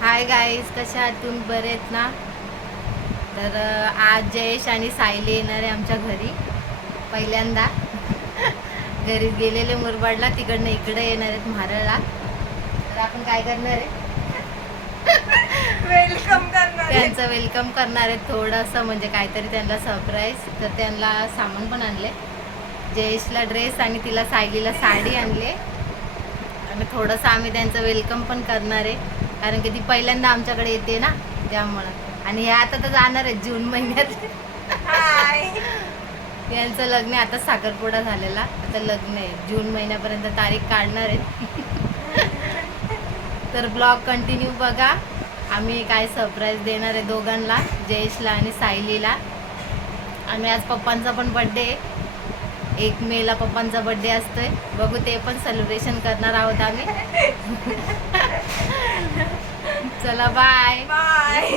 Hi guys कशा तुम्ही बरे आहेत ना? तर आज जयेश आणि सायली येणार आहे आमच्या घरी. पहिल्यांदा. घरी गेलेले मुरबाडला तिकडनं इकडे येणार आहेत महाराळला. तर आपण काय करणार आहे? वेलकम करणार. त्यांचं वेलकम करणार आहे थोडंसं म्हणजे काहीतरी त्यांना सरप्राईज तर त्यांना सामान पण आणले. जयेशला ड्रेस आणि तिला सायलीला साडी आणले. आणि थोडंसं आम्ही त्यांचं वेलकम पण करणार आहे. कारण की ती पहिल्यांदा आमच्याकडे येते ना त्यामुळं. आणि हे आता तर जाणार आहेत जून महिन्यात. हाय. यांचं लग्न आहे आता साखरपुडा झालेला. आता लग्न आहे जून महिन्यापर्यंत तारीख काढणार आहेत तर ब्लॉग कंटिन्यू बघा. आम्ही काय सरप्राईज देणार आहे दोघांना जयेशला आणि सायलीला. आणि आज पप्पांचा पण बड्डे आहे. एक मेला पप्पांचा बड्डे असतोय. बघू ते पण सेलिब्रेशन करणार आहोत आम्ही. चला बाय बाय